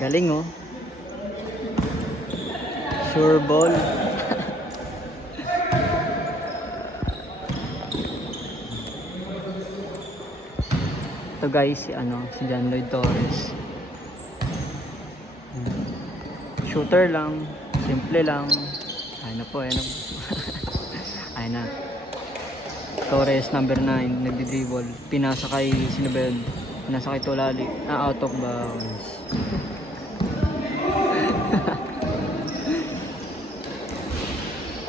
Galing oh. Sure ball. Ito guys, si John Lloyd Torres. Shooter lang, simple lang. Ayun na po, ayun na po. Ayun na. Torres number 9, nagdi-dribble. Pinasa kay sino ba yun? Pinasa kay Tolali. Out of bounds.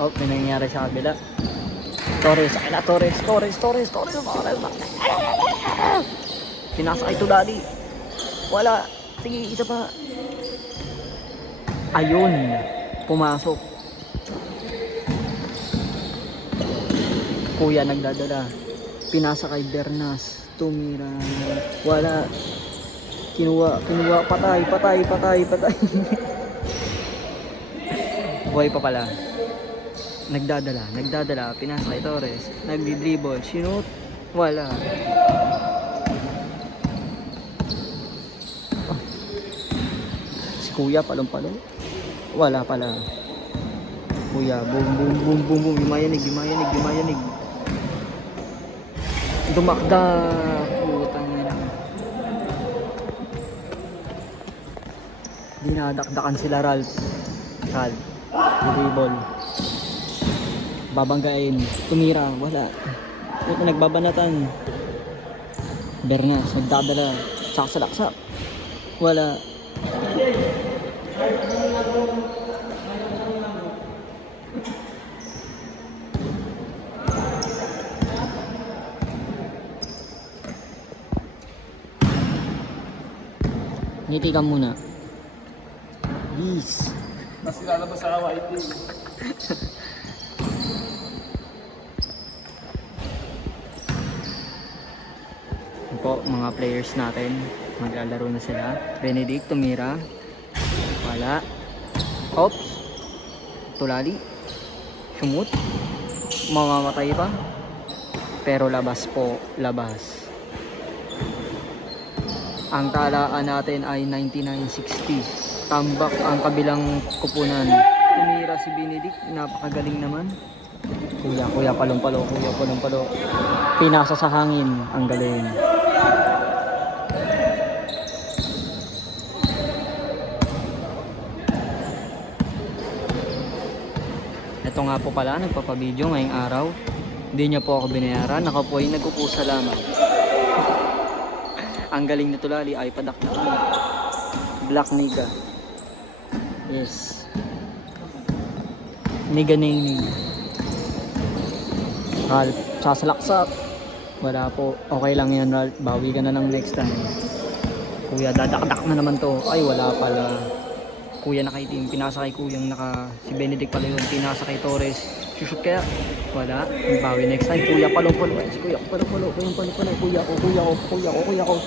Oh, may nangyari sa kabila. Torres, ayun na, Torres. Pinasa kay Tolali. Wala. Sige, isa pa. Ayun, pumasok. Kuya nagdadala. Pinasa kay Bernas. Tumira. Wala. Kinuha. Patay. Buhay pa pala. Nagdadala. Pinasa kay Torres. Nagdi-dribble. Shoot. Wala. Si Kuya, palong-palo. Wala pala. Kuya, boom, boom, boom, boom, boom. Yumayanig, yumayanig, yumayanig. Dumakda. Putang ina. Dinadakdakan sila Ralph. Ralph. Dribble. Babanggain. Tumira. Wala. Puto nagbabanatan. Bernas. Nagdadala. Saksalaksak. Wala. Ngiti ka muna. Yes. Mas lalabas sa Hawaii team. Yan po, mga players natin. Maglalaro na sila. Benedict, tumira. Wala. Ops. Tulali. Sumut. Mamamatay pa. Pero labas po. Labas. Ang talaan natin ay 99-60. Tambak ang kabilang kupunan. Tumira si Benedict. Napakagaling naman. Kuya palong-palo. Kuya palong-palo. Pinasa sa hangin. Ang galing. Ito nga po pala, nagpapabideo ngayong araw. Hindi niya po ako binayaran. Ako po ay nagkukusa lamang. Ang galing na tulali ay padakdakan. Black Niga. Yes. Niga Naining. Ralph, sasalaksak. Wala po. Okay lang yan, Ralph. Bawi ka na lang next time. Kuya, dadakdak na naman to. Ay, wala pala. Kuya nakaitim. Pinasa kay Kuyang naka... Si Benedict pala yun. Pinasa kay Torres. Shoot kaya? Wala. Bawi next time. Kuya, palong-palo. Si Kuya, palong-palo. Kuya, palong-palo. Kuya ko.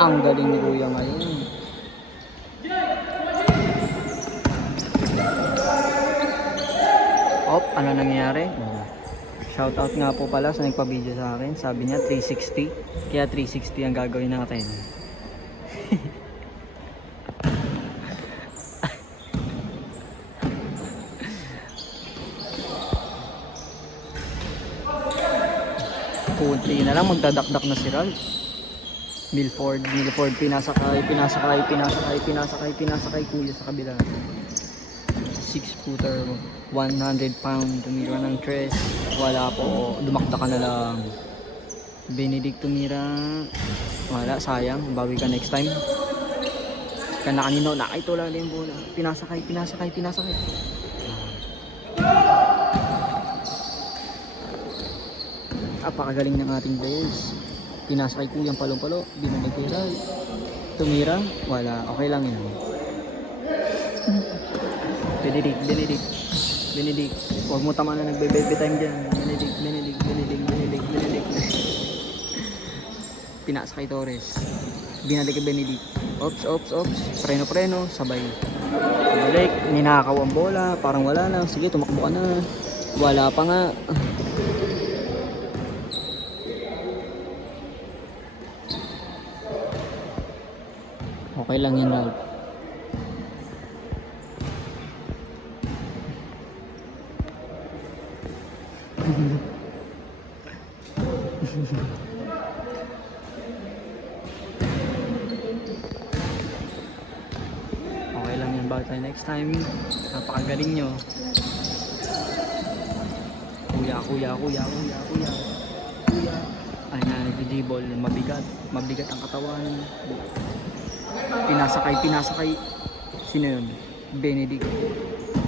Ang galing ni Kuya ngayon. Op, ano nangyari? Shoutout nga po pala sa nagpa-video sa akin. Sabi niya 360. Kaya 360 ang gagawin natin. Kunti na lang magdadakdak na si Ralph. Milford, pinasakay Kuya sa kabila. 6-footer, 100 pound, tumira ng tres. Wala po, dumakda ka na lang. Benedict tumira. Wala, sayang, bawi ka next time. Kanino, nakaitula lang yung bola. Pinasakay. Apakagaling ng ating players. Pinasa kay Kuyang palong-palo, binalik kay Ray. Tumira, wala, okay lang yan. Benedict, huwag mo tama na nagbe-baby time dyan. Benedict. Pinasa kay Torres, binalik kay Benedict. Ops, preno, sabay. Balik, ninakaw ang bola, parang wala na. Sige, tumakbo ka na. Wala pa nga. Okay lang yan, Ralph. Okay lang yan, bago tayo next time. Napakagaling nyo. Kuya. Ay na, nagdi-dribble. Mabigat ang katawan. Pinasakay. Sino yun? Benedict.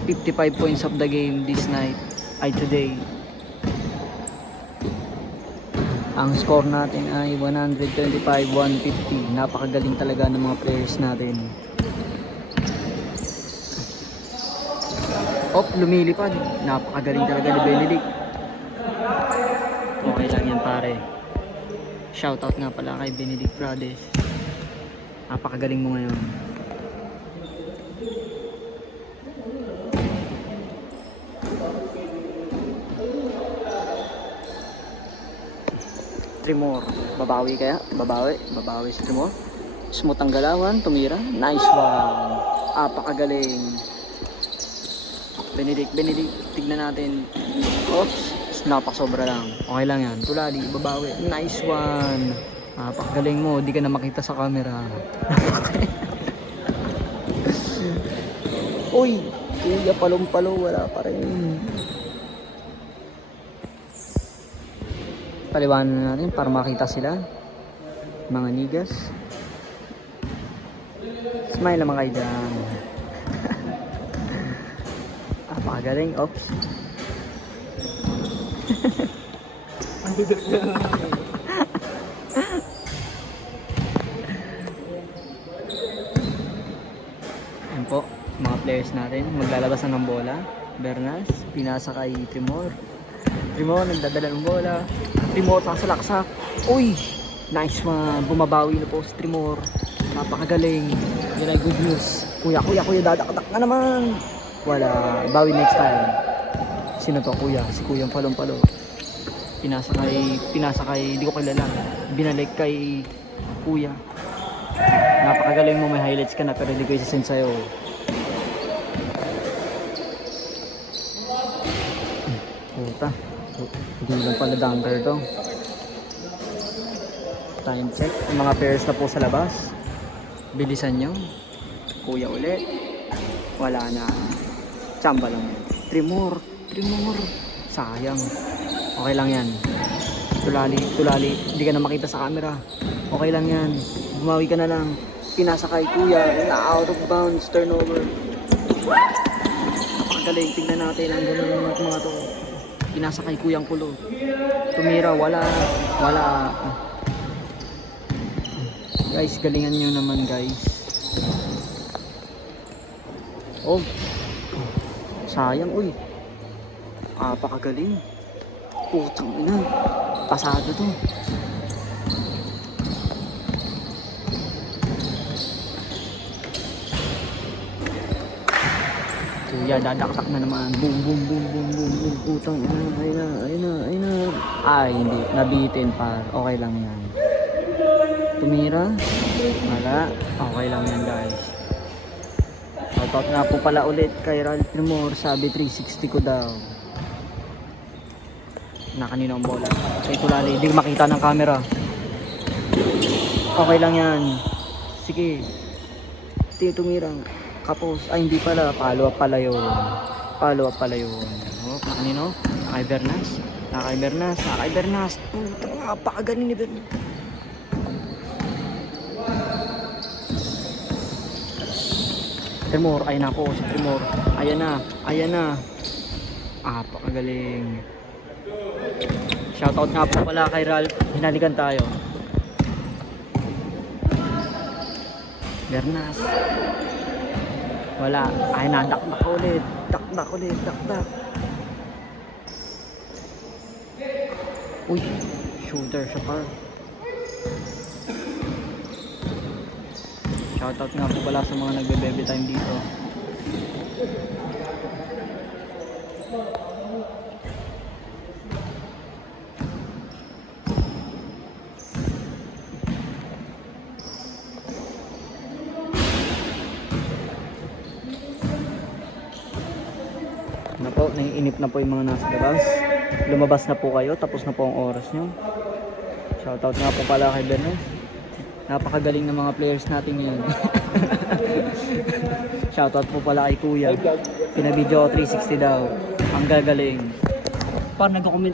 55 points of the game this night. Today. Ang score natin ay 125-150. Napakagaling talaga ng mga players natin. Lumilipad. Napakagaling talaga ni Benedict. Okay lang yan, pare. Shoutout nga pala kay Benedict Prades. Napakagaling mo ngayon. Tremor. Babawi kaya? Babawi si Tremor. Smooth ang galawan, tumira. Nice one. Apakagaling. Benedict, tignan natin. Oops, napasobra lang. Okay lang yan. Tulali, babawi. Nice one. Apakagaling mo, di ka na makita sa camera. Uy, kuya palong-palo, wala pa rin. Paliwanan na natin para makita sila. Mga nigas. Smile naman kayo dyan. Apakagaling. Oops. Yan po, mga players natin. Maglalabas na ng bola. Bernas, pinasa kay Timor. Timor, nagdadala ng bola. Timor, sasalaksak. Uy! Nice one. Bumabawi na po si Timor. Napakagaling. Yan ay good news. Kuya, dadakdak na naman. Wala. Bawi next time. Sino to, kuya? Si kuyang palong-palo. Pinasa kay, di ko kilala. Binalik kay kuya. Napakagaling mo, may highlights ka na pero hindi ko isasend sa'yo. Puta. Hindi lang pala dunker to. Time check. Yung mga pairs na po sa labas. Bilisan nyo. Kuya ulit. Wala na. Tsamba lang. Tremor. Sayang. Okay lang yan. Tulali. Hindi ka na makita sa camera. Okay lang yan. Bumawi ka na lang. Pinasa kay kuya. Na out of bounds. Turnover. Napakagaling. Tingnan natin ang ganun mga to. Pinasa kay kuyang pulo. Tumira. Wala. Guys, galingan nyo naman guys. Oh. Sayang, uy. Apakagaling. Putang ina. Pasado to. Kuya, dadaktak na naman. Boom. Putang ina. Ayun na. Ay, hindi. Nabitin pa. Okay lang yan. Tumira. Wala. Okay lang yan guys. Shoutout nga po pala ulit kay Ralph Timor. Sabi 360 ko daw. Na kanina ang bola. Kay Tulali. Hindi makita ng camera. Okay lang yan. Sige. Tumira. Kapos. Ay hindi pala. Follow up pala yun. Oh, kanino? Kay Bernas. Puta nga. Pakagaling ni Bernas. Timor, ayun na po si Timor. Ayan na. Pakagaling. Shoutout nga po pala kay Ralph. Hinalikan tayo. Bernas. Wala. Ayun na, dakdak ulit. Uy, shooter siya pa. Shoutout nga po pala sa mga nagbe-baby time dito. Na po, naiinip na po yung mga nasa labas. Lumabas na po kayo, tapos na po ang oras nyo. Shoutout nga po pala kay Bernas. Napakagaling ng mga players natin ngayon. Shoutout po pala kay kuya. Pinabidyo ko 360 daw. Ang gagaling. Parang nag-comment